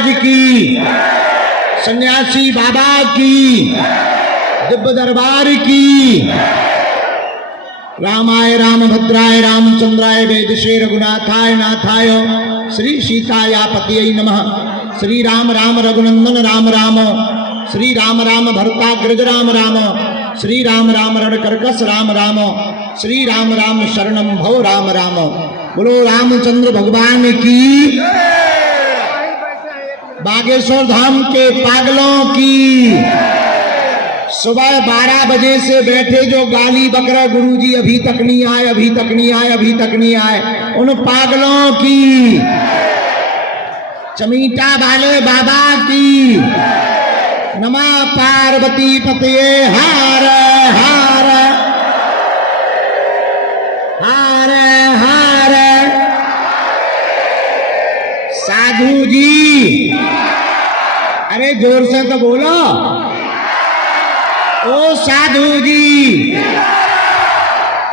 महाराज की, सन्यासी बाबा की, दिव्य दरबार की। रामाय रामभद्राय रामचंद्राय वेदसे रघुनाथाय नाथाय श्री सीताया पतये नमः। श्री राम राम रघुनंदन राम राम, श्री राम राम भरताग्रज राम राम, श्री राम राम रणकर्कश राम राम, श्री राम राम शरणम भव राम राम। बोलो रामचंद्र भगवान की, बागेश्वर धाम के पागलों की। सुबह 12 बजे से बैठे जो गाली बकरा गुरुजी अभी तक नहीं आए, अभी तक नहीं आए, अभी तक नहीं आए, उन पागलों की। चमीटा वाले बाबा की नमः। पार्वती पतये हार हार हार हार। साधु जी, अरे जोर से तो बोलो। ओ साधु जी,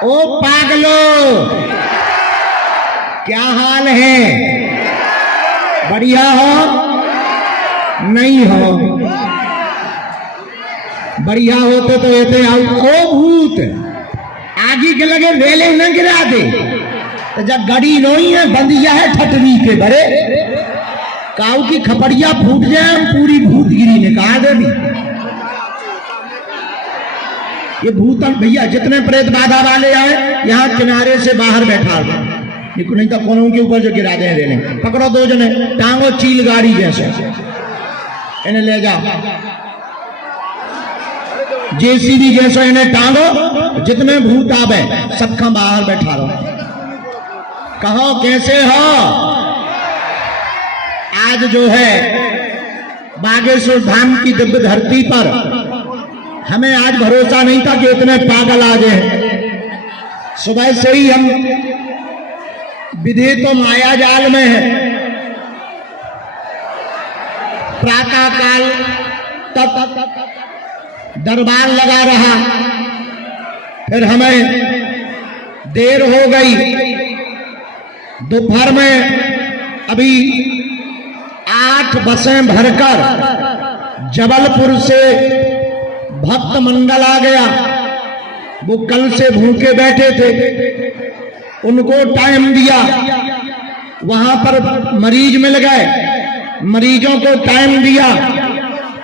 ओ पागलो, क्या हाल है? बढ़िया हो? नहीं हो? बढ़िया होते तो ऐसे आओ। ओ भूत, आगे के लगे वेले न गिरा दे तो जब गड़ी नहीं है बंदिया है ठटरी के बड़े काऊ की खपड़िया फूट जाए, पूरी भूतगिरी निकाल दे दी। ये भूतन भैया जितने प्रेत बाधा वाले आए यहाँ किनारे से बाहर बैठा दो, नहीं तो कोनों के ऊपर जो गिरा दे देने। पकड़ो 2 जने, टांगो चील गाड़ी जैसे, इन्हें ले जाओ। जेसीबी जैसे इन्हें टांगो, जितने भूत आवे सबका बाहर बैठा रहो। कहो कैसे हो? आज जो है बागेश्वर धाम की दिव्य धरती पर हमें आज भरोसा नहीं था कि इतने पागल आ गए। सुबह से ही हम विधि तो माया जाल में है। प्रातः काल तक दरबार लगा रहा, फिर हमें देर हो गई। दोपहर में अभी 8 बसें भरकर जबलपुर से भक्त मंडल आ गया। वो कल से भूखे बैठे थे, उनको टाइम दिया। वहां पर मरीज मिल गए, मरीजों को टाइम दिया।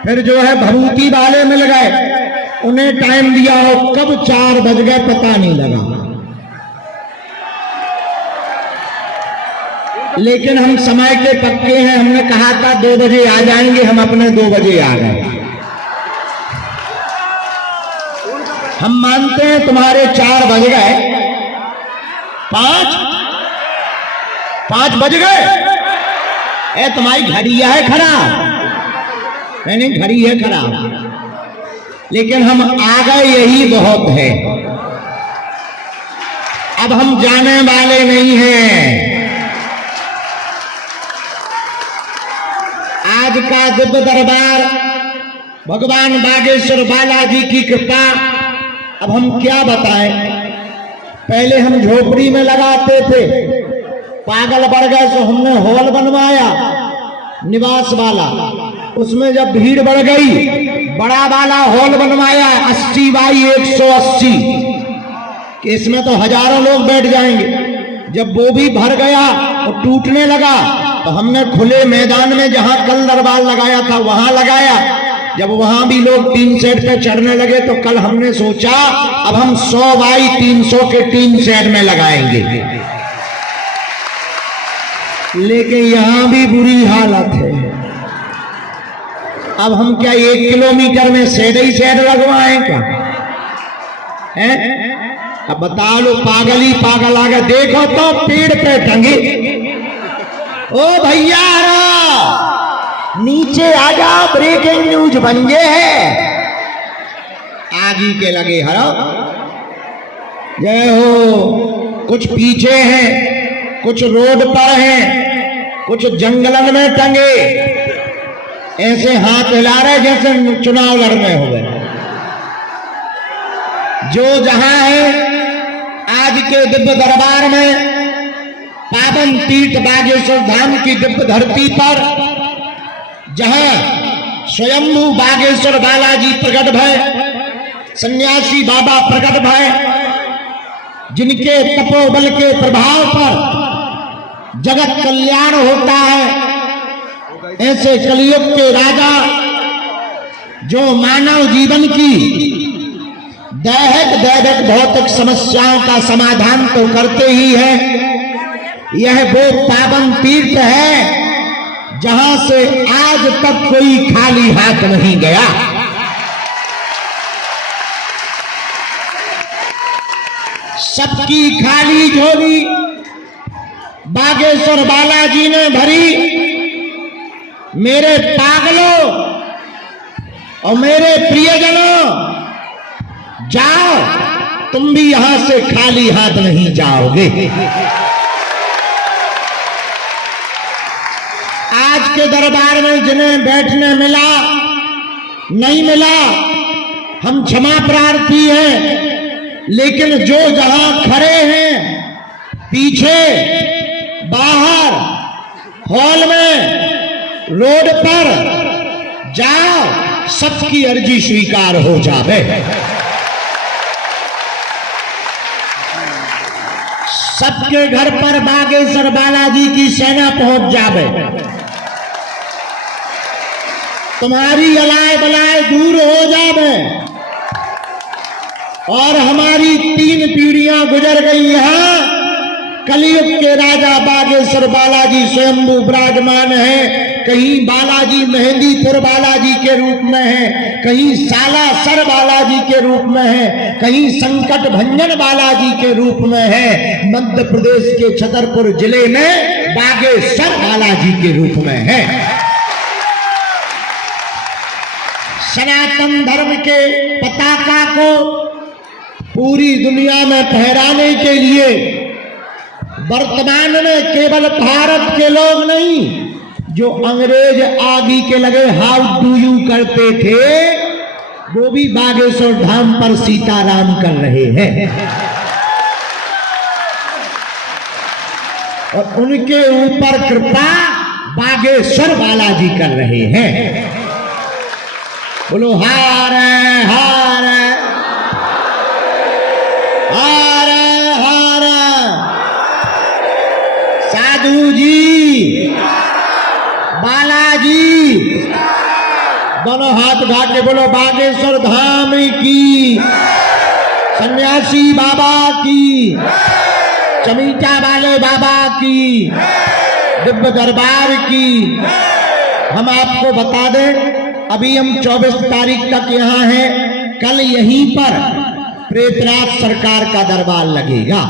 फिर जो है भभूति वाले मिल गए, उन्हें टाइम दिया। और कब 4 बज गए पता नहीं लगा। लेकिन हम समय के पक्के हैं। हमने कहा था 2 बजे आ जाएंगे, हम अपने 2 बजे आ गए। हम मानते हैं तुम्हारे 4 बज गए, 5 बज गए। तुम्हारी घड़िया है खराब? नहीं, घड़ी है खराब, लेकिन हम आ गए, यही बहुत है। अब हम जाने वाले नहीं हैं। आज का दिव्य दरबार भगवान बागेश्वर बालाजी की कृपा। अब हम क्या बताएं? पहले हम झोपड़ी में लगाते थे, पागल बढ़ गए तो हमने हॉल बनवाया निवास वाला। उसमें जब भीड़ बढ़ गई, बड़ा वाला हॉल बनवाया 80 बाई 180, कि इसमें तो हजारों लोग बैठ जाएंगे। जब वो भी भर गया और टूटने लगा तो हमने खुले मैदान में जहां कल दरबार लगाया था वहां लगाया। जब वहां भी लोग 3 सेट पे चढ़ने लगे तो कल हमने सोचा अब हम 100 बाई 300 के 3 सेट में लगाएंगे। लेकिन यहां भी बुरी हालत है। अब हम क्या 1 किलोमीटर में सेट ही सेट लगवाएं क्या? हैं? अब बता लो, पागल ही पागल आ गए। देखो तो पेड़ पे टंगे। ओ भैया नीचे आ जाओ, ब्रेकिंग न्यूज बन गए है। आगे के लगे हरो जय हो। कुछ पीछे हैं, कुछ रोड पर हैं, कुछ जंगलन में टंगे। ऐसे हाथ हिला रहे जैसे चुनाव लड़ने हो गए। जो जहां है आज के दिव्य दरबार में, पावन तीर्थ बागेश्वर धाम की दिव्य धरती पर जहां स्वयंभू बागेश्वर बालाजी प्रकट भय, सन्यासी बाबा प्रकट भय, जिनके तपोबल के प्रभाव पर जगत कल्याण होता है। ऐसे कलयुग के राजा जो मानव जीवन की दैहिक दैविक भौतिक समस्याओं का समाधान तो करते ही हैं, यह वो पावन तीर्थ है जहां से आज तक कोई खाली हाथ नहीं गया। सबकी खाली झोली बागेश्वर बालाजी ने भरी। मेरे पागलों और मेरे प्रियजनों, जाओ, तुम भी यहां से खाली हाथ नहीं जाओगे। आज के दरबार में जिन्हें बैठने मिला नहीं मिला, हम क्षमा प्रार्थी हैं, लेकिन जो जहां खड़े हैं, पीछे, बाहर, हॉल में, रोड पर, जाओ, सबकी अर्जी स्वीकार हो जावे। सबके घर पर बागेश्वर बालाजी की सेना पहुंच जावे। तुम्हारी अलाय बलाय दूर हो जावे और हमारी 3 पीढ़ियां गुजर गई हैं। कलयुग के राजा बागेश्वर बालाजी स्वयंभू विराजमान है। कहीं बालाजी मेहंदीपुर बालाजी के रूप में है, कहीं सालासर बालाजी के रूप में है, कहीं संकट भंजन बालाजी के रूप में है। मध्य प्रदेश के छतरपुर जिले में बागेश्वर बालाजी के रूप में है। सनातन धर्म के पताका को पूरी दुनिया में फहराने के लिए वर्तमान में केवल भारत के लोग नहीं, जो अंग्रेज आदि के लगे हाउ डू यू करते थे, वो भी बागेश्वर धाम पर सीताराम कर रहे हैं। और उनके ऊपर कृपा बागेश्वर बालाजी कर रहे हैं। बोलो हार हार हार हार। साधु जी, बालाजी, दोनों हाथ उठा के बोलो बागेश्वर धाम की, सन्यासी बाबा की, चमीटा वाले बाबा की, दिव्य दरबार की। हम आपको बता दें, अभी हम 24 तारीख तक यहाँ हैं। कल यहीं पर प्रेतराज सरकार का दरबार लगेगा।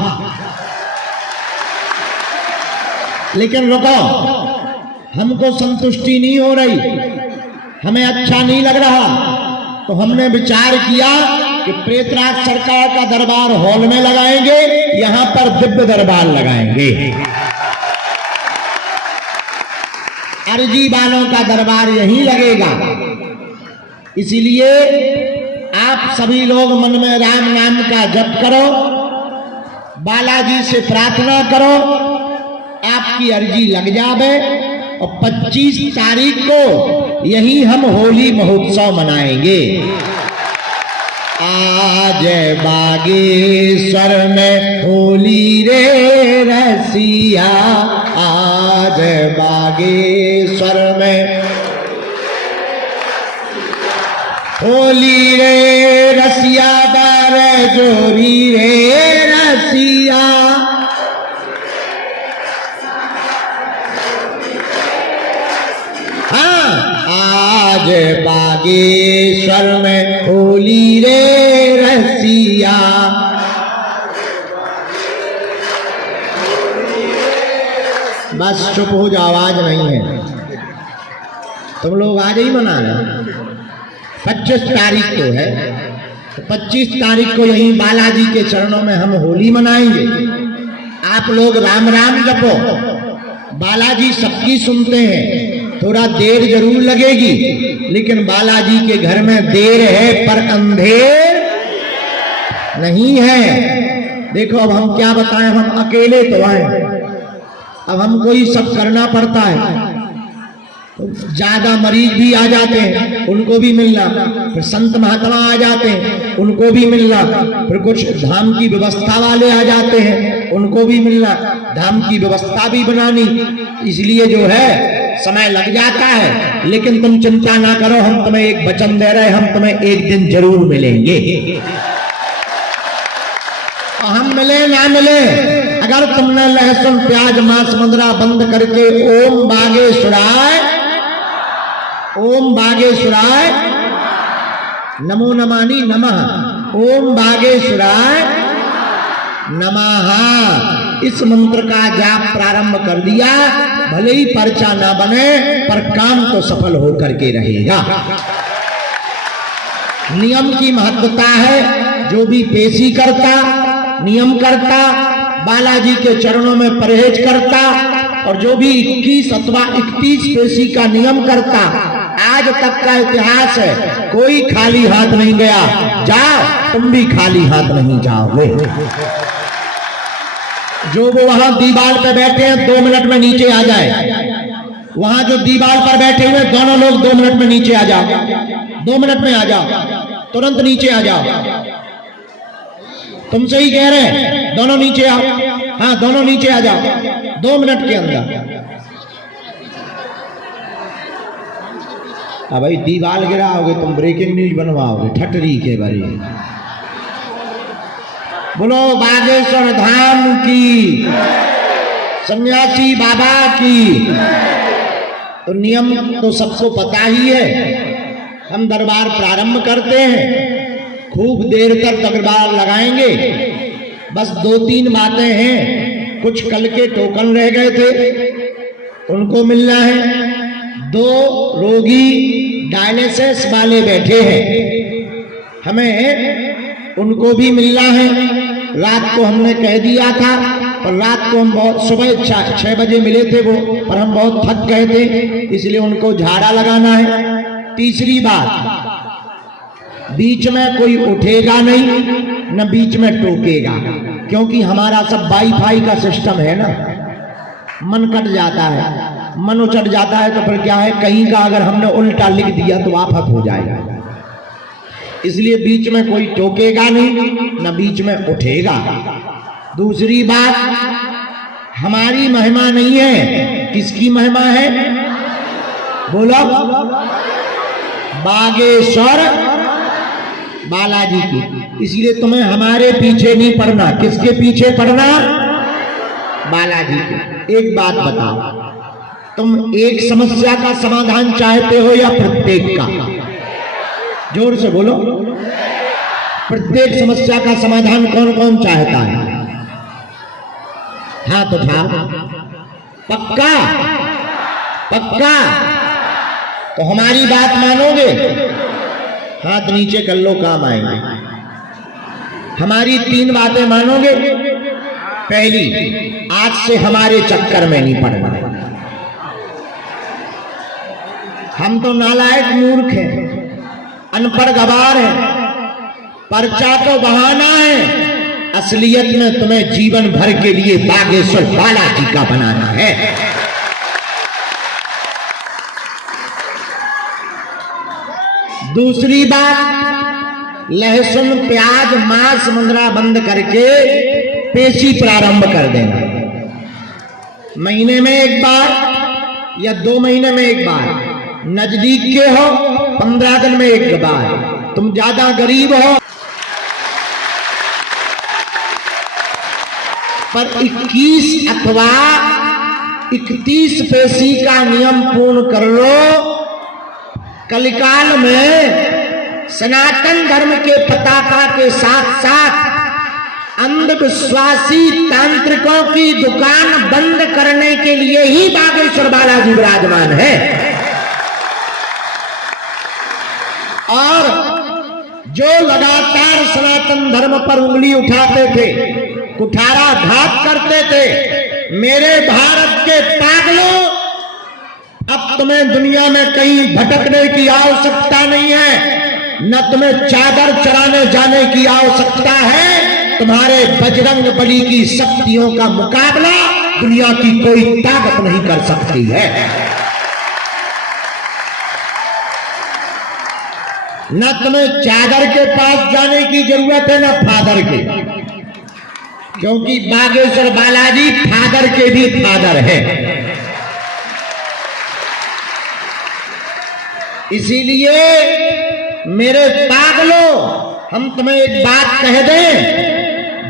लेकिन रुको, हमको संतुष्टि नहीं हो रही, हमें अच्छा नहीं लग रहा, तो हमने विचार किया कि प्रेतराज सरकार का दरबार हॉल में लगाएंगे, यहां पर दिव्य दरबार लगाएंगे। अर्जी वालों का दरबार यहीं लगेगा। इसीलिए आप सभी लोग मन में राम नाम का जप करो, बालाजी से प्रार्थना करो, आपकी अर्जी लग जावे। और 25 तारीख को यही हम होली महोत्सव मनाएंगे। आज बागेश्वर में होली रे रसिया, आज बागेश्वर में होली रे रसिया, दार जोरी रे रसिया। आज बागेश्वर में होली रे रसिया। बस चुप हो जाओ, आवाज नहीं है। तुम लोग आज ही मना रहे। 25 तारीख को है, तो 25 तारीख को यहीं बालाजी के चरणों में हम होली मनाएंगे। आप लोग राम राम जपो, बालाजी सबकी सुनते हैं। थोड़ा देर जरूर लगेगी, लेकिन बालाजी के घर में देर है पर अंधेर नहीं है। देखो अब हम क्या बताएं, हम अकेले तो आए, अब हमको ही सब करना पड़ता है। ज्यादा मरीज भी आ जाते हैं, उनको भी मिलना। फिर संत महात्मा आ जाते हैं, उनको भी मिलना। फिर कुछ धाम की व्यवस्था वाले आ जाते हैं, उनको भी मिलना, धाम की व्यवस्था भी बनानी। इसलिए जो है समय लग जाता है, लेकिन तुम चिंता ना करो, हम तुम्हें एक वचन दे रहे हैं, हम तुम्हें एक दिन जरूर मिलेंगे। हम मिले ना मिले, अगर तुमने लहसुन प्याज मांस मुद्रा बंद करके ओम बागेश्वराय, ओम बागेश्वराय नमो नमानि नमः, ओम बागेश्वराय नमः, इस मंत्र का जाप प्रारंभ कर दिया, भले ही पर्चा ना बने पर काम तो सफल होकर के रहेगा। नियम की महत्वता है, जो भी पेशी करता, नियम करता, बालाजी के चरणों में परहेज करता, और जो भी 21 अथवा 31 पेशी का नियम करता, आज तक का इतिहास है, कोई खाली हाथ नहीं गया। जाओ, तुम भी खाली हाथ नहीं जाओगे। जो वो वहां दीवार पे बैठे हैं 2 मिनट में नीचे आ जाए। वहां जो दीवार पर बैठे हुए दोनों लोग 2 मिनट में नीचे आ जाओ, 2 मिनट में आ जाओ, तुरंत नीचे आ जाओ। तुमसे ही कह रहे हैं, दोनों नीचे आओ। हाँ, दोनों नीचे आ जाओ 2 मिनट के अंदर। अब भाई दीवार गिराओगे तुम, ब्रेकिंग न्यूज बनवाओगे ठटरी के बारे। बोलो बागेश्वर धाम की, सन्यासी बाबा की। तो नियम तो सबको पता ही है। हम दरबार प्रारंभ करते हैं, खूब देर तक दरबार लगाएंगे। बस 2-3 बातें हैं। कुछ कल के टोकन रह गए थे, उनको मिलना है। 2 रोगी डायलिसिस वाले बैठे हैं, हमें उनको भी मिलना है। रात को हमने कह दिया था, पर रात को हम बहुत सुबह 6 बजे मिले थे वो, पर हम बहुत थक गए थे, इसलिए उनको झाड़ा लगाना है। तीसरी बात, बीच में कोई उठेगा नहीं, न बीच में टोकेगा, क्योंकि हमारा सब वाईफाई का सिस्टम है ना। मन कट जाता है, मन उचट जाता है, तो फिर क्या है, कहीं का अगर हमने उल्टा लिख दिया तो आफत हो जाएगा। इसलिए बीच में कोई टोकेगा नहीं, न बीच में उठेगा। दूसरी बात, हमारी महिमा नहीं है, किसकी महिमा है? बोलो, बागेश्वर बालाजी की। इसलिए तुम्हें हमारे पीछे नहीं पड़ना। किसके पीछे पड़ना? बालाजी के। एक बात बताओ, तुम एक समस्या का समाधान चाहते हो या प्रत्येक का? जोर से बोलो। प्रत्येक समस्या का समाधान कौन कौन चाहता है? हाथ उठाओ। पक्का? पक्का? तो हमारी बात मानोगे? हाथ नीचे कर लो, काम आएंगे। हमारी 3 बातें मानोगे? पहली, आज से हमारे चक्कर में नहीं पड़ना। हम तो नालायक मूर्ख हैं, अनपढ़ गवार हैं, पर्चा तो बहाना है, असलियत में तुम्हें जीवन भर के लिए बागेश्वर बालाजी का बनाना है। दूसरी बात, लहसुन प्याज मांस मुद्रा बंद करके पेशी प्रारंभ कर देना। महीने में एक बार या 2 महीने में एक बार, नजदीक के हो 15 दिन में एक बार, तुम ज्यादा गरीब हो पर 21 अथवा 31 पेशी का नियम पूर्ण कर लो। कलिकाल में सनातन धर्म के पताका के साथ साथ अंधविश्वासी तांत्रिकों की दुकान बंद करने के लिए ही बागेश्वर बालाजी विराजमान है। और जो लगातार सनातन धर्म पर उंगली उठाते थे, कुठारा घात करते थे, मेरे भारत के पागलों, अब तुम्हें दुनिया में कहीं भटकने की आवश्यकता नहीं है, न तुम्हें चादर चढ़ाने जाने की आवश्यकता है। तुम्हारे बजरंग बली की शक्तियों का मुकाबला दुनिया की कोई ताकत नहीं कर सकती है। न तुम्हें चादर के पास जाने की जरूरत है, न फादर के, क्योंकि बागेश्वर बालाजी फादर के भी फादर है। इसीलिए मेरे पागलों, हम तुम्हें एक बात कह दें,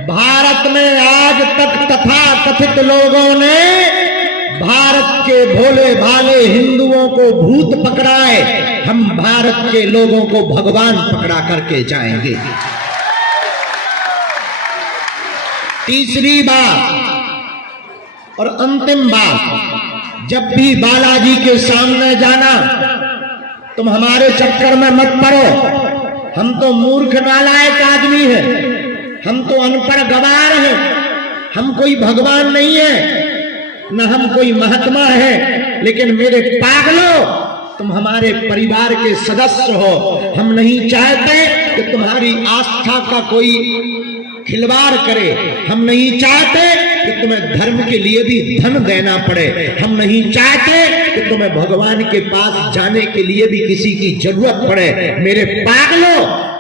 भारत में आज तक तथाकथित लोगों ने भारत के भोले भाले हिंदुओं को भूत पकड़ाए, हम भारत के लोगों को भगवान पकड़ा करके जाएंगे। तीसरी बात और अंतिम बात, जब भी बालाजी के सामने जाना तुम हमारे चक्कर में मत पड़ो। हम तो मूर्ख नालायक आदमी हैं, हम तो अनपढ़ गवार हैं, हम कोई भगवान नहीं है, न हम कोई महात्मा है। लेकिन मेरे पागलों, तुम हमारे परिवार के सदस्य हो। हम नहीं चाहते कि तुम्हारी आस्था का कोई खिलवाड़ करे। हम नहीं चाहते कि तुम्हें धर्म के लिए भी धन देना पड़े। हम नहीं चाहते कि तुम्हें भगवान के पास जाने के लिए भी किसी की जरूरत पड़े। मेरे पागलों,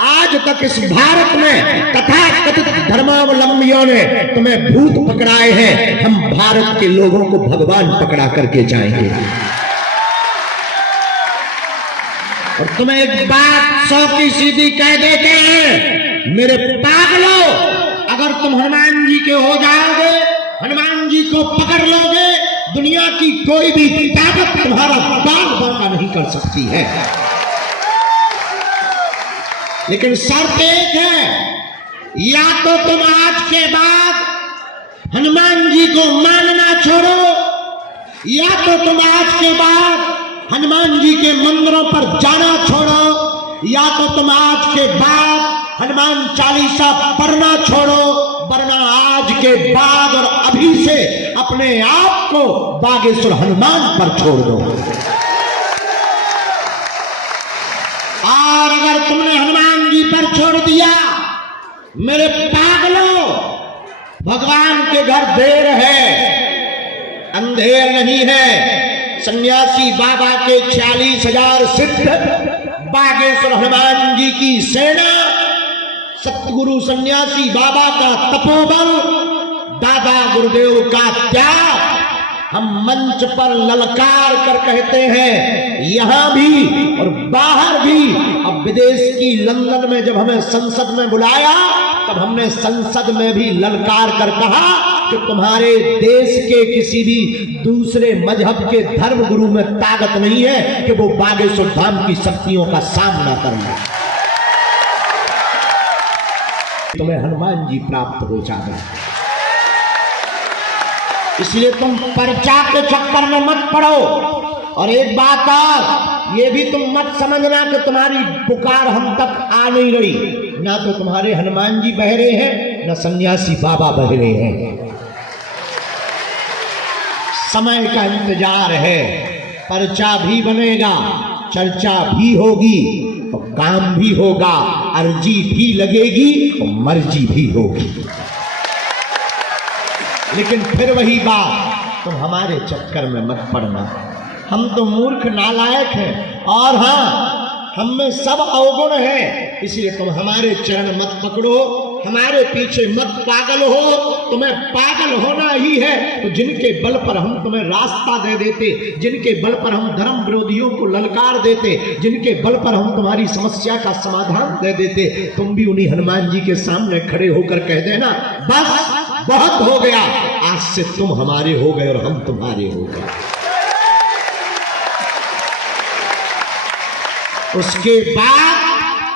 आज तक इस भारत में तथाकथित धर्मावलंबियों ने तुम्हें भूत पकड़ाए हैं, हम भारत के लोगों को भगवान पकड़ा करके जाएंगे। और तुम्हें एक बात 100 की सीधी कह देते हैं, मेरे पागलों, अगर तुम हनुमान जी के हो जाओगे, हनुमान जी को पकड़ लोगे, दुनिया की कोई भी ताकत तुम्हारा बाल बांका नहीं कर सकती है। लेकिन शर्त एक है, या तो तुम आज के बाद हनुमान जी को मानना छोड़ो, या तो तुम आज के बाद हनुमान जी के मंदिरों पर जाना छोड़ो, या तो तुम आज के बाद हनुमान चालीसा पढ़ना छोड़ो, वरना आज के बाद और अभी से अपने आप को बागेश्वर हनुमान पर छोड़ दो। और अगर तुमने हनुमान जी पर छोड़ दिया, मेरे पागलों, भगवान के घर देर है, अंधेर नहीं है। सन्यासी बाबा के 40,000 सिद्ध, बागेश्वर हनुमान जी की सेना, सतगुरु सन्यासी बाबा का तपोबल, दादा गुरुदेव का त्याग, हम मंच पर ललकार कर कहते हैं, यहां भी और बाहर भी। अब विदेश की लंदन में जब हमें संसद में बुलाया, तब हमने संसद में भी ललकार कर कहा कि तुम्हारे देश के किसी भी दूसरे मजहब के धर्म गुरु में ताकत नहीं है कि वो बागेश्वर धाम की शक्तियों का सामना कर ले। तुम्हें हनुमान जी प्राप्त हो जाएगा। इसलिए तुम पर्चा के चक्कर में मत पड़ो। और एक बात और, ये भी तुम मत समझना कि तुम्हारी पुकार हम तक आ नहीं रही। ना तो तुम्हारे हनुमान जी बहरे हैं, ना सन्यासी बाबा बहरे हैं। समय का इंतजार है, पर्चा भी बनेगा, चर्चा भी होगी, और काम भी होगा, अर्जी भी लगेगी और मर्जी भी होगी। लेकिन फिर वही बात, तुम हमारे चक्कर में मत पड़ना। हम तो मूर्ख नालायक हैं, और हाँ, हम में सब अवगुण है। इसलिए तुम हमारे चरण मत पकड़ो, हमारे पीछे मत पागल हो। तुम्हें पागल होना ही है तो जिनके बल पर हम तुम्हें रास्ता दे देते, जिनके बल पर हम धर्म विरोधियों को ललकार देते, जिनके बल पर हम तुम्हारी समस्या का समाधान दे देते, तुम भी उन्हीं हनुमान जी के सामने खड़े होकर कह देना, बस बहुत हो गया, आज से तुम हमारे हो गए और हम तुम्हारे हो गए। उसके बाद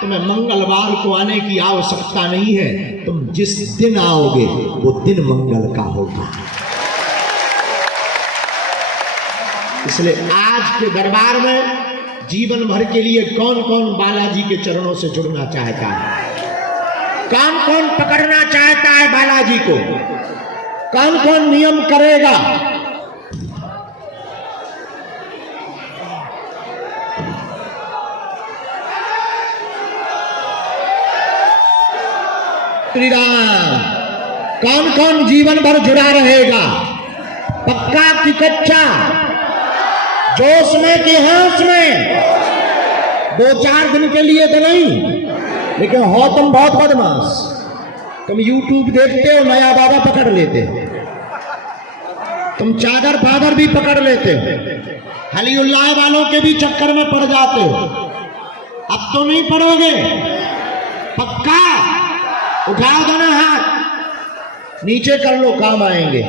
तुम्हें मंगलवार को आने की आवश्यकता नहीं है। तुम जिस दिन आओगे वो दिन मंगल का होगा। इसलिए आज के दरबार में जीवन भर के लिए कौन कौन बालाजी के चरणों से जुड़ना चाहता है? कौन कौन पकड़ना चाहता है बालाजी को? कौन कौन नियम करेगा? श्री राम। कौन कौन जीवन भर जुड़ा रहेगा? पक्का कि कच्चा? जोश में कि होश में? 2-4 दिन के लिए तो नहीं, लेकिन हो तुम बहुत बदमाश। तुम YouTube देखते हो, नया बाबा पकड़ लेते हो, तुम चादर फादर भी पकड़ लेते हो, हलीउल्लाह वालों के भी चक्कर में पड़ जाते हो। अब तो नहीं पड़ोगे, पक्का? उठाओ दोनों हाथ नीचे कर लो, काम आएंगे।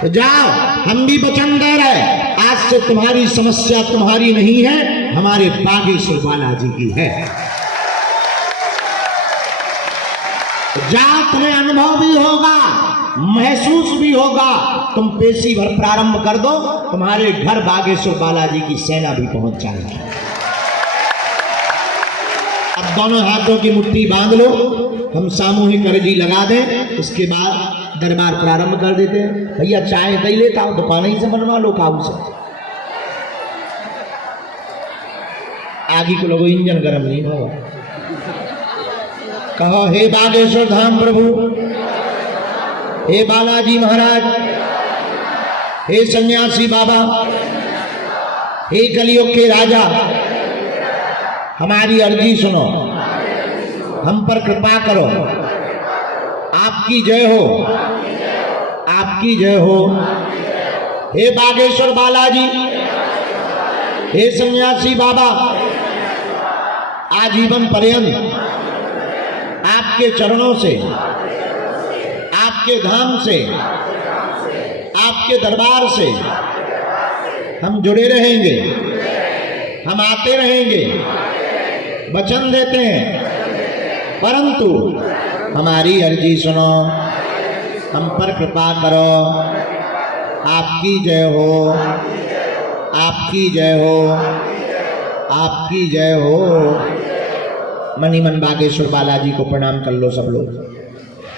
तो जाओ, हम भी वचन दे रहे, आज से तुम्हारी समस्या तुम्हारी नहीं है, हमारे बागेश्वर बालाजी की है। जाओ, तुम्हें अनुभव भी होगा, महसूस भी होगा। तुम पेशी भर प्रारंभ कर दो, तुम्हारे घर बागेश्वर बालाजी की सेना भी पहुंच जाएगी। अब दोनों हाथों की मुट्ठी बांध लो, हम सामूहिक अर्जी लगा दें, इसके बाद दरबार प्रारंभ कर देते हैं। भैया चाय कहीं लेता हूं, दुकान ही से बनवा लो, काबू से। आगे को लोगों इंजन गर्म नहीं होगा। कहो, हे बागेश्वर धाम प्रभु, हे बालाजी महाराज, हे सन्यासी बाबा, हे कलियुग के राजा, हमारी अर्जी सुनो, हम पर कृपा करो। आपकी जय हो, आपकी जय हो। हे बागेश्वर बालाजी, हे सन्यासी बाबा, आजीवन पर्यंत आपके चरणों से, आपके धाम से, आपके दरबार से हम जुड़े रहेंगे, हम आते रहेंगे, वचन देते हैं। परंतु हमारी अर्जी सुनो, हम पर कृपा करो। आपकी जय हो, आपकी जय हो, आपकी जय हो। मनी मन बागेश्वर बालाजी को प्रणाम कर लो सब लोग,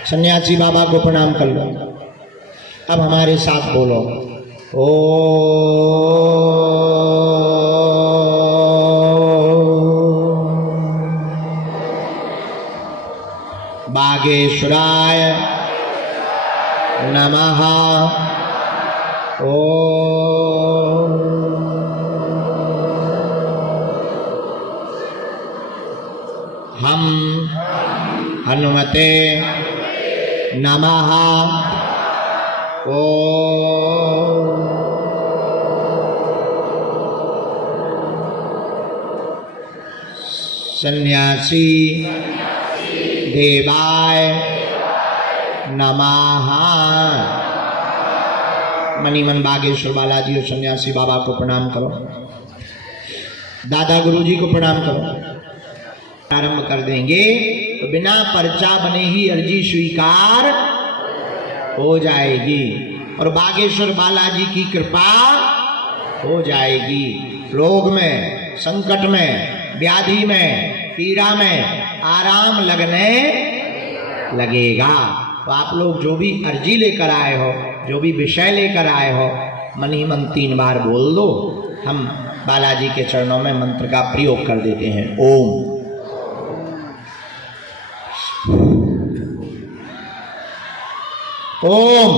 सन्यासी बाबा को प्रणाम कर लो। अब हमारे साथ बोलो, ओ बागेश्वराय नमः। ओ हम हनुमते नमः। ओ सन्यासी देवाय नमः। मनीमन बागेश्वर बालाजी और सन्यासी बाबा को प्रणाम करो, दादा गुरुजी को प्रणाम करो। प्रारंभ कर देंगे तो बिना पर्चा बने ही अर्जी स्वीकार हो जाएगी और बागेश्वर बालाजी की कृपा हो जाएगी। रोग में, संकट में, व्याधि में, पीड़ा में आराम लगने लगेगा। तो आप लोग जो भी अर्जी लेकर आए हो, जो भी विषय लेकर आए हो, मन ही मन 3 बार बोल दो। हम बालाजी के चरणों में मंत्र का प्रयोग कर देते हैं। ओम ओम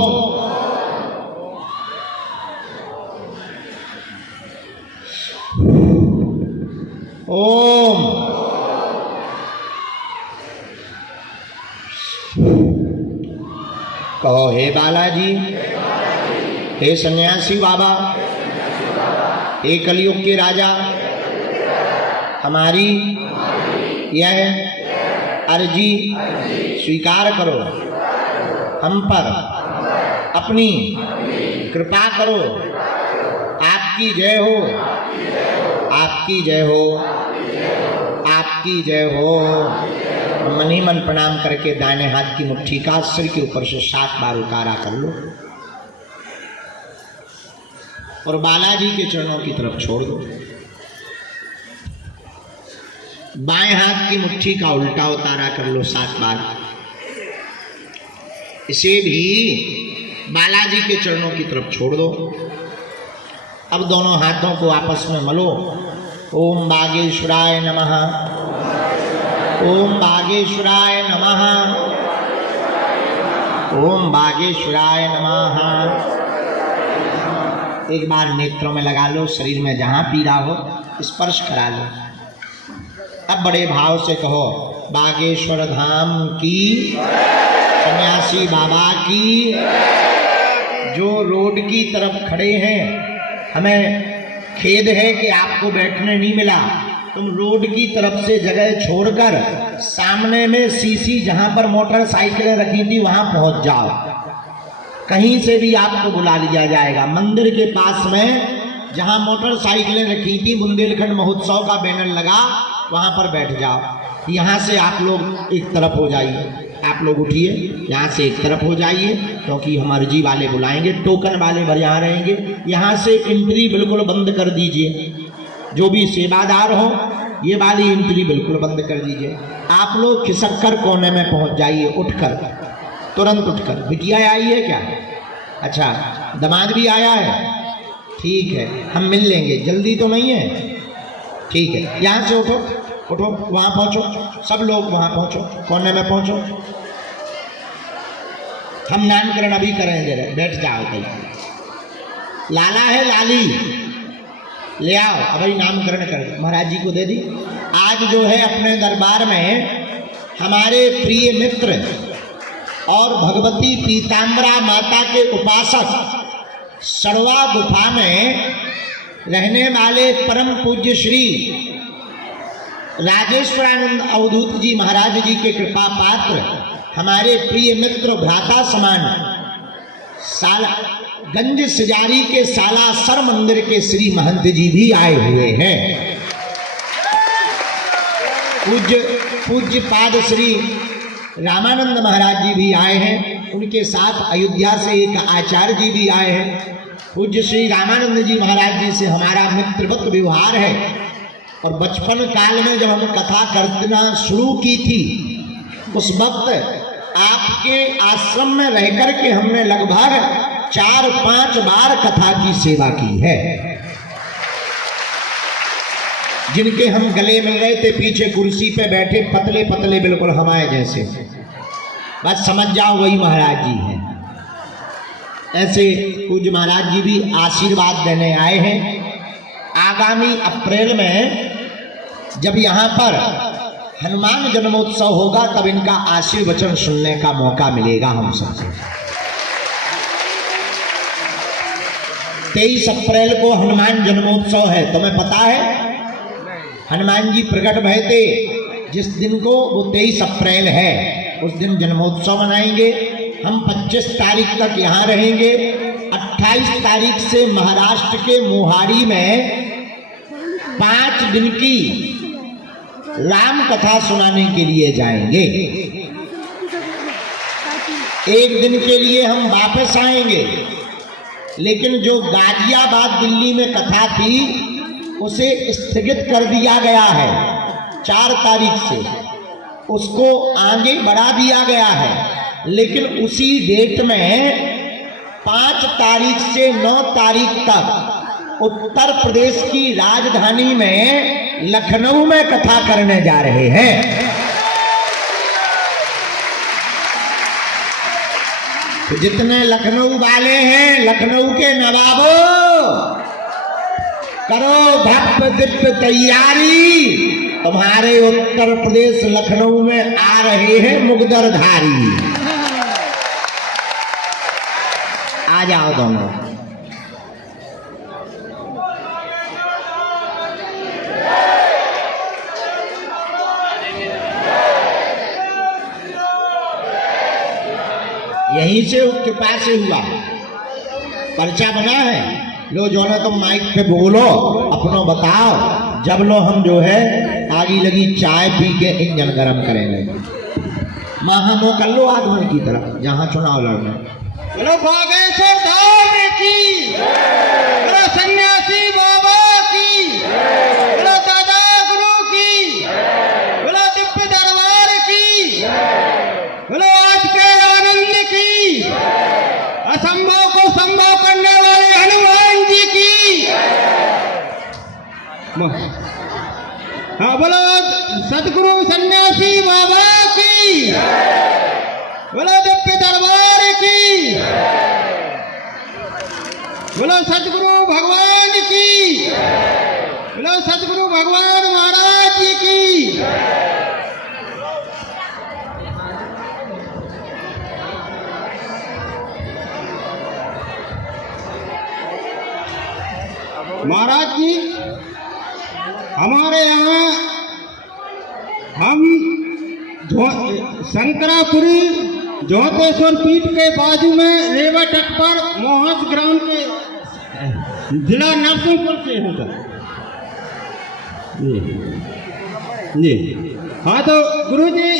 ओम कहो, हे बालाजी, हे सन्यासी बाबा, हे कलियुग के राजा, हमारी यह अर्जी स्वीकार करो, हम पर अपनी कृपा करो। आपकी जय हो, आपकी जय हो, आपकी जय हो। मन ही मन प्रणाम करके दाहिने हाथ की मुट्ठी का सिर के ऊपर से 7 बार उतारा कर लो और बालाजी के चरणों की तरफ छोड़ दो। बाएं हाथ की मुट्ठी का उल्टा उतारा कर लो 7 बार। इसे भी बालाजी के चरणों की तरफ छोड़ दो। अब दोनों हाथों को आपस में मलो। ओम बागेश्वराय नमः, ओम बागेश्वराय नमः, ओम बागेश्वराय नमः। एक बार नेत्रों में लगा लो, शरीर में जहाँ पीड़ा हो स्पर्श करा लो। अब बड़े भाव से कहो, बागेश्वर धाम की, सन्यासी बाबा की। जो रोड की तरफ खड़े हैं, हमें खेद है कि आपको बैठने नहीं मिला। तुम रोड की तरफ से जगह छोड़कर सामने में सीसी जहां पर मोटरसाइकिलें रखी थी वहां पहुंच जाओ। कहीं से भी आपको बुला लिया जाएगा। मंदिर के पास में जहां मोटरसाइकिलें रखी थी, बुंदेलखंड महोत्सव का बैनर लगा, वहां पर बैठ जाओ। यहाँ से आप लोग एक तरफ हो जाइए, आप लोग उठिए, यहाँ से एक तरफ हो जाइए, क्योंकि हम अर्जी वाले बुलाएंगे, टोकन वाले भर यहाँ रहेंगे। यहाँ से एंट्री बिल्कुल बंद कर दीजिए। जो भी सेवादार हो, ये वाली एंट्री बिल्कुल बंद कर दीजिए। आप लोग खिसक कर कोने में पहुँच जाइए, उठकर, तुरंत उठकर। बिटिया आई है क्या? अच्छा, दामाद भी आया है? ठीक है, हम मिल लेंगे। जल्दी तो नहीं है? ठीक है, यहाँ से उठो, उठो, वहाँ पहुँचो, सब लोग वहाँ पहुँचो, कोने में पहुँचो। हम नामकरण अभी करेंगे, बैठ जाओ। कहीं लाला है, लाली ले आओ, अभी नामकरण कर, महाराज जी को दे दी। आज जो है अपने दरबार में हमारे प्रिय मित्र और भगवती पीताम्बरा माता के उपासक, सड़वा गुफा में रहने वाले परम पूज्य श्री राजेश्वरानंद अवधूत जी महाराज जी के कृपा पात्र, हमारे प्रिय मित्र भ्राता समान, गंज सिजारी के सालासर मंदिर के श्री महंत जी भी आए हुए हैं। पूज्य पाद श्री रामानंद महाराज जी भी आए हैं। उनके साथ अयोध्या से एक आचार्य जी भी आए हैं। पूज्य श्री रामानंद जी महाराज जी से हमारा मित्रवत व्यवहार है, और बचपन काल में जब हम कथा करना शुरू की थी, उस वक्त आपके आश्रम में रहकर के हमने लगभग 4-5 बार कथा की सेवा की है। जिनके हम गले मिल रहे थे, पीछे कुर्सी पे बैठे, पतले पतले बिल्कुल हमारे जैसे, बस समझ जाओ वही महाराज जी हैं। ऐसे पूज्य महाराज जी भी आशीर्वाद देने आए हैं। आगामी अप्रैल में जब यहाँ पर हनुमान जन्मोत्सव होगा, तब इनका आशीर्वचन सुनने का मौका मिलेगा हम सबसे। 23 अप्रैल को हनुमान जन्मोत्सव है, तुम्हें पता है? हनुमान जी प्रकट भय थे जिस दिन को, वो 23 अप्रैल है। उस दिन जन्मोत्सव मनाएंगे। हम 25 तारीख तक यहाँ रहेंगे। 28 तारीख से महाराष्ट्र के मोहाड़ी में 5 दिन की राम कथा सुनाने के लिए जाएंगे। 1 दिन के लिए हम वापस आएंगे, लेकिन जो गाजियाबाद दिल्ली में कथा थी उसे स्थगित कर दिया गया है 4 तारीख से, उसको आगे बढ़ा दिया गया है। लेकिन उसी डेट में 5 तारीख से 9 तारीख तक उत्तर प्रदेश की राजधानी में लखनऊ में कथा करने जा रहे हैं। तो जितने लखनऊ वाले हैं, लखनऊ के नवाबों, करो भव्य दिव्य तैयारी, तुम्हारे उत्तर प्रदेश लखनऊ में आ रहे हैं मुगदरधारी। आ जाओ दोनों। यहीं से कृपा से हुआ, पर्चा बना है। लो जो ना तुम माइक पे बोलो, अपनो बताओ। जब लो हम जो है आगी लगी चाय पी के इंजन गरम करेंगे। माँ हम कर लो आगमन की तरफ जहाँ चुनाव लड़ना। बोलो बागेश्वर धाम की, बोलो सन्यासी बाबा की, बोलो दादा गुरु की, बोलो दिव्य दरबार की, बोलो आज के आनंद की, असंभव को संभव करने वाले हनुमान जी की। हाँ बोलो सदगुरु सन्यासी बाबा की, बोलो दिव्य दरबार की, बोलो सदगुरु भगवान की, बोलो सदगुरु भगवान महाराज जी की। महाराज जी, हमारे यहाँ हम शंकरापुरी ज्योतेश्वर पीठ के बाजू में रेवा तट पर मोहस ग्राउंड के जिला नरसिंहपुर से हैं सर। जी हाँ, तो गुरु जी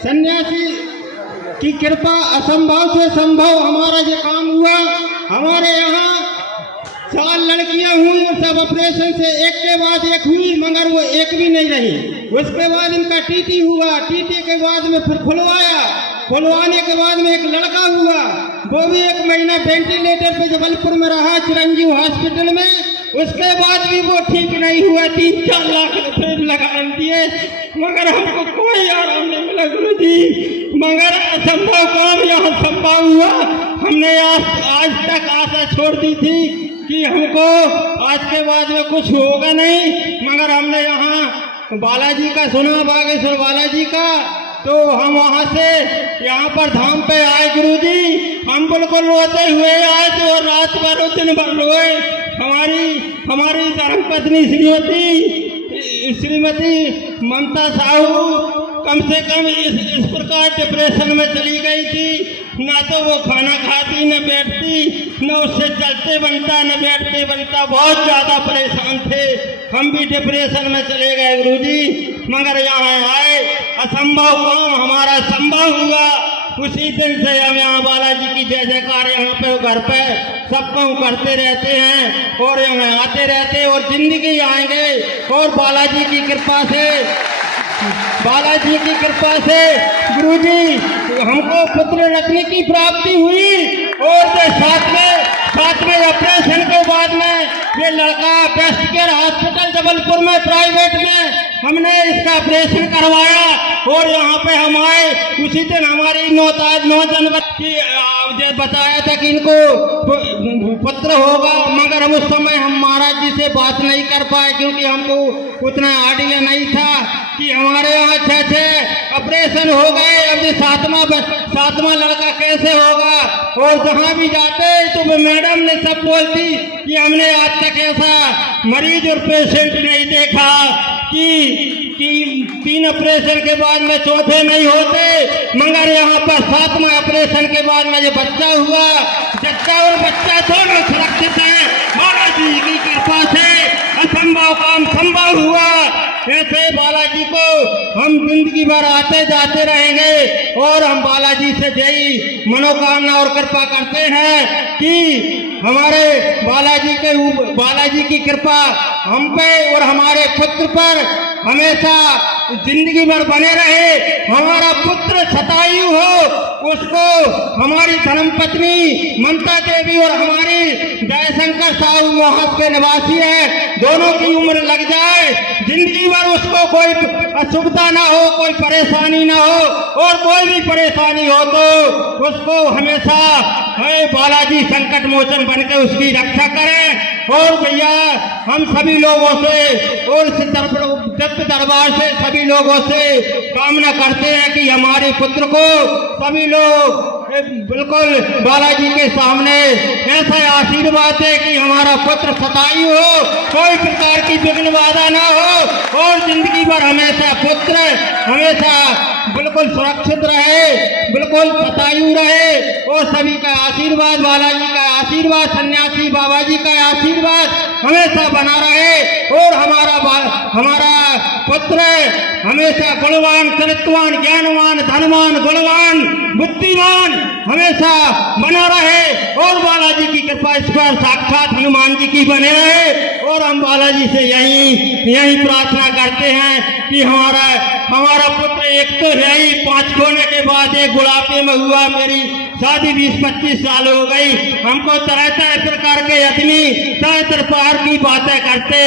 सन्यासी की कृपा, असंभव से संभव हमारा ये काम हुआ। हमारे यहाँ 4 लड़कियां हुई, सब ऑपरेशन से एक के बाद एक हुई, मगर वो एक भी नहीं रही। उसके बाद इनका टीटी हुआ, टीटी के बाद में फिर खुलवाया, खुलवाने के बाद में एक लड़का हुआ, वो भी 1 महीना वेंटिलेटर पे जबलपुर में रहा, चिरंजीव हॉस्पिटल में। उसके बाद भी वो ठीक नहीं हुआ, 3-4 लाख रुपए लगा दिए, मगर हमको कोई आराम नहीं मिला गुरु जी। मगर असंभव काम यहाँ संभव हुआ। हमने आज तक आशा छोड़ दी थी कि हमको आज के बाद में कुछ होगा नहीं, मगर हमने यहाँ बालाजी का सुना, बागेश्वर बालाजी का, तो हम वहाँ से यहाँ पर धाम पे आए गुरु जी। हम बिल्कुल रोते हुए आए थे और रात भर दिन भर रोए। हमारी धर्मपत्नी श्रीमती ममता साहू कम से कम इस प्रकार डिप्रेशन में चली गई थी। ना तो वो खाना खाती, न बैठती, न उससे चलते बनता, न बैठते बनता। बहुत ज़्यादा परेशान थे, हम भी डिप्रेशन में चले गए गुरुजी। मगर यहाँ आए, असंभव काम हमारा संभव हुआ। उसी दिन से हम यहाँ बालाजी की जय जयकार यहाँ पे घर पे सबको करते रहते हैं और यहाँ आते रहते और जिंदगी आएंगे। और बालाजी की कृपा से गुरुजी हमको पुत्र रत्न की प्राप्ति हुई। और जो साथ में ऑपरेशन के बाद में ये लड़का बेस्ट केयर हॉस्पिटल जबलपुर में प्राइवेट में हमने इसका ऑपरेशन करवाया और यहाँ पे हम आए। उसी दिन हमारी 9 जनवरी की बताया था कि इनको पुत्र होगा, मगर हम उस समय हम महाराज जी से बात नहीं कर पाए क्योंकि हमको उतना आइडिया नहीं था कि हमारे यहाँ 6 ऑपरेशन हो गए। अब ये 7वां लड़का कैसे होगा। और जहाँ भी जाते तो वो मैडम ने सब बोलती कि हमने आज तक ऐसा मरीज और पेशेंट नहीं देखा कि 3 ऑपरेशन के बाद में चौथे नहीं होते, मगर यहाँ पर 7वां ऑपरेशन के बाद में ये बच्चा हुआ। जच्चा और बच्चा दोनों सुरक्षित हैं। बालाजी की कृपा से असंभव काम संभव हुआ। ऐसे बालाजी को हम जिंदगी भर आते जाते रहेंगे और हम बालाजी से यही मनोकामना और कृपा करते हैं कि हमारे बालाजी की कृपा हम पे और हमारे पुत्र पर हमेशा जिंदगी भर बने रहे। हमारा पुत्र शतायु हो, उसको हमारी धर्मपत्नी ममता देवी और हमारी जयशंकर साहू मोहस के निवासी है, दोनों की उम्र लग जाए, जिंदगी भर उसको कोई असुविधा ना हो, कोई परेशानी ना हो। और कोई भी परेशानी हो तो उसको हमेशा बालाजी संकट मोचन बनकर उसकी रक्षा करें। और भैया हम सभी लोगों से और दिव्य दरबार से सभी लोगों से कामना करते हैं कि हमारे पुत्र को सभी लोग बिल्कुल बालाजी के सामने ऐसा आशीर्वाद दे कि हमारा पुत्र शतायु हो, कोई प्रकार की विघ्न बाधा ना हो और जिंदगी भर हमेशा पुत्र हमेशा बिल्कुल सुरक्षित रहे, बिल्कुल शतायु रहे। और सभी का आशीर्वाद, बालाजी का आशीर्वाद, सन्यासी बाबा जी का आशीर्वाद हमेशा बना रहे। और हमारा पुत्र हमेशा गुणवान, चरित्रवान, ज्ञानवान, धनवान, गुणवान, बुद्धिमान हमेशा बना रहे। और बालाजी की कृपा इस पर साक्षात हनुमान जी की बने रहे। और हम बालाजी से यही प्रार्थना करते हैं कि हमारा पुत्र एक तो है ही, 5 होने के बाद एक बुढ़ापे में हुआ। मेरी शादी 20-25 साल हो गई। हमको तरह प्रकार के आदमी तरह प्रकार की बातें करते,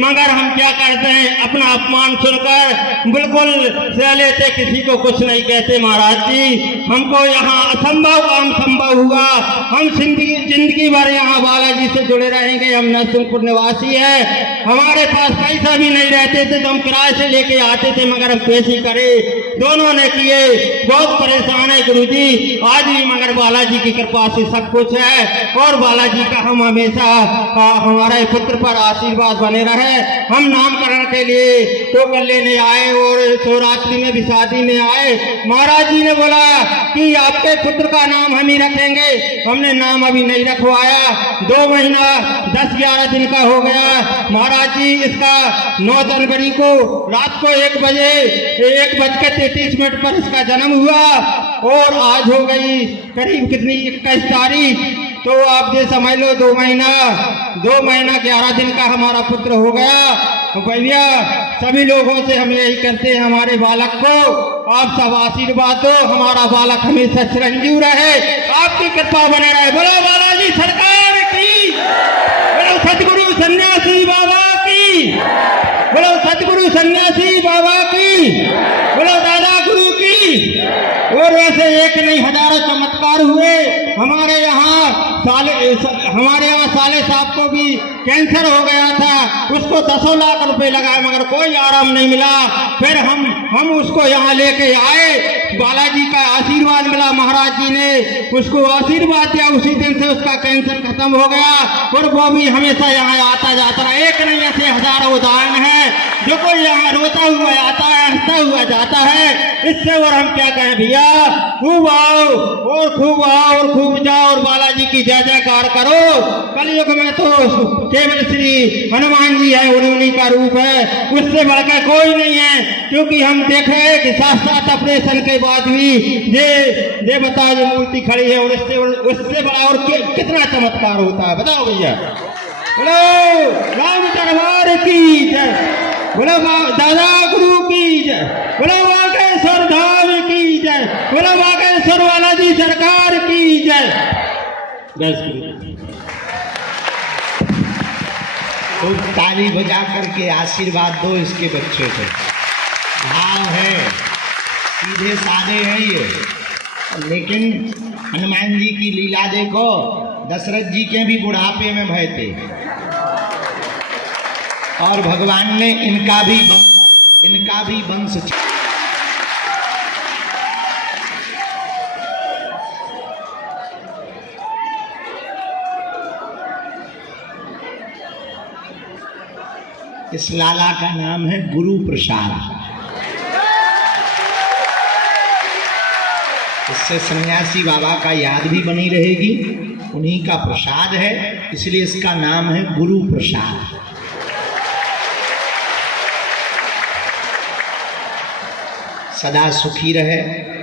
मगर हम क्या करते हैं, अपना अपमान सुनकर बिल्कुल सह लेते, किसी को कुछ नहीं कहते। महाराज जी हमको यहाँ असंभव काम संभव हुआ। हम जिंदगी भर यहाँ बालाजी से जुड़े रहेंगे। हम नरसिंहपुर निवासी आसी है। हमारे पास पैसा भी नहीं रहते थे तो हम किराए से लेके आते थे, मगर हम कैसे करे, दोनों ने किए। बहुत परेशान है गुरुजी आज भी, मगर बालाजी की कृपा से सब कुछ है। और बालाजी का हम हमेशा हमारे पुत्र पर आशीर्वाद बने रहे। हम नामकरण के लिए टोकन लेने आए और शिवरात्रि में भी शादी में आए। महाराज जी ने बोला कि आपके पुत्र का नाम हम ही रखेंगे। हमने नाम अभी नहीं रखवाया, 2 महीना 10-11 दिन का हो गया। महाराज जी इसका 9 जनवरी को रात को 1:33 पर इसका जन्म हुआ और आज हो गई करीब कितनी 21 तारीख। तो आप ये समझ लो 2 महीना 11 दिन का हमारा पुत्र हो गया। तो भैया सभी लोगों से हम यही करते हैं, हमारे बालक को आप सब आशीर्वाद दो, हमारा बालक हमेशा चिरंजीव रहे, आपकी कृपा बने रहे। बोलो बालाजी सरकार की, बोलो सतगुरु सन्यासी बाबा की, बोलो सतगुरु सन्यासी बाबा की, बोलो दादा गुरु की। और वैसे एक नहीं हजारों चमत्कार हुए। हमारे यहाँ साले साहब को भी कैंसर हो गया था, उसको 10 लाख रुपए लगाए मगर कोई आराम नहीं मिला। फिर हम उसको यहाँ लेके आए, बालाजी का आशीर्वाद मिला, महाराज जी ने उसको आशीर्वाद दिया, उसी दिन से उसका कैंसर खत्म हो गया। और वो भी हमेशा यहाँ आता जाता रहा। एक नहीं ऐसे हजारों उदाहरण है, जो कोई यहाँ रोता हुआ आता है, हंसता हुआ जाता है। इससे और हम क्या कहें भैया, खूब आओ और खूब जाओ और बालाजी की जय जयकार करो। कलयुग में तो केवल श्री हनुमान जी है, उन्हीं का रूप है, उससे बढ़कर कोई नहीं है। क्योंकि हम देख रहे हैं कि साथ ऑपरेशन के बाद भी ये बताओ ये मूर्ति खड़ी है, और उससे बड़ा और कितना चमत्कार होता है, बताओ भैया। बोलो राम दरबार की जय, बोलो दादा गुरु की जय, बोलो बागेश्वर धाम की जय, बोलो बागेश्वर बालाजी सरकार की जय। तो ताली बजा करके आशीर्वाद दो इसके बच्चे को। भाव है, सीधे साधे हैं ये, लेकिन हनुमान जी की लीला देखो। दशरथ जी के भी बुढ़ापे में भय थे और भगवान ने इनका भी वंश इस लाला का नाम है गुरु प्रसाद। इससे सन्यासी बाबा का याद भी बनी रहेगी, उन्हीं का प्रसाद है, इसलिए इसका नाम है गुरु प्रसाद। सदा सुखी रहे,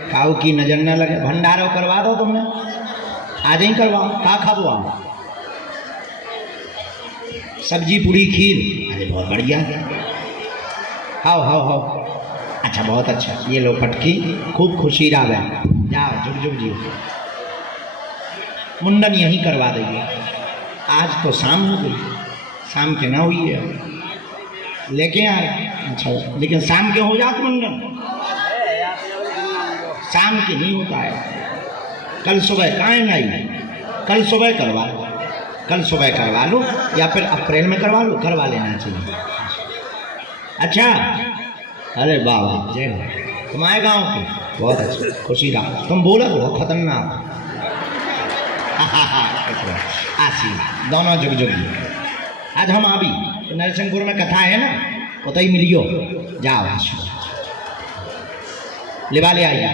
काऊ की नजर न लगे। भंडारो करवा दो तुमने, आज ही करवाओ, का खाबो आओ, सब्जी पूरी खीर, अरे बहुत बढ़िया, हाओ अच्छा बहुत अच्छा। ये लो पटकी, खूब खुशी रहा, जाओ जुग जी। मुंडन यहीं करवा देंगे, आज तो शाम हो गई, शाम के ना हुई है, लेके आए। अच्छा लेकिन शाम के हो जाते मुंडन, शाम के नहीं होता है। कल सुबह कहाँ नहीं, कल सुबह करवा लो, कल सुबह करवा लो, या फिर अप्रैल में करवा लो, करवा लेना चाहिए। अच्छा अरे बाबा जय हो, तुम्हारे गाँव के बहुत अच्छे, खुशी रहा। तुम बोला बहुत खतरनाक, आसी दोनों जुग जुगी। आज हम अभी नरसिंहपुर में कथा है ना, उतई मिलियो, जाओ लेवा ले आइए,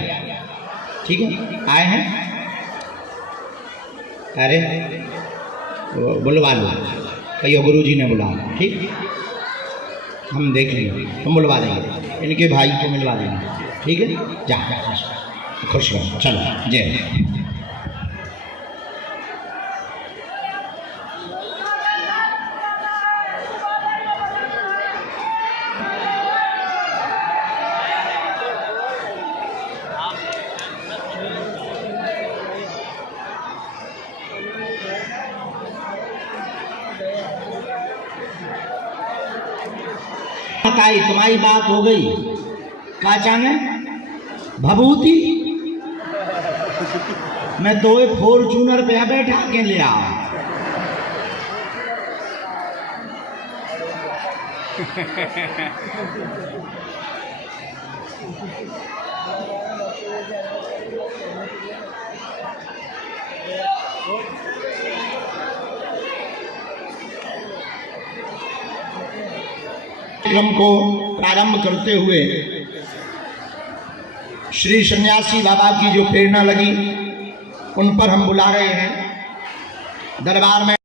ठीक है। आए हैं, अरे बुलवा लो, कहियो गुरु जी ने बुलाया, ठीक, हम देख लेंगे, हम बुलवा देंगे, इनके भाई को मिलवा देंगे, ठीक है। जा खुश रहो, चलो जय। बताई तुम्हारी बात हो गई, क्या चाहे भभूति, मैं 2 फॉर्चूनर पे बैठा के ले आओ। कार्यक्रम को प्रारंभ करते हुए श्री सन्यासी बाबा की जो प्रेरणा लगी उन पर हम बुला रहे हैं दरबार में।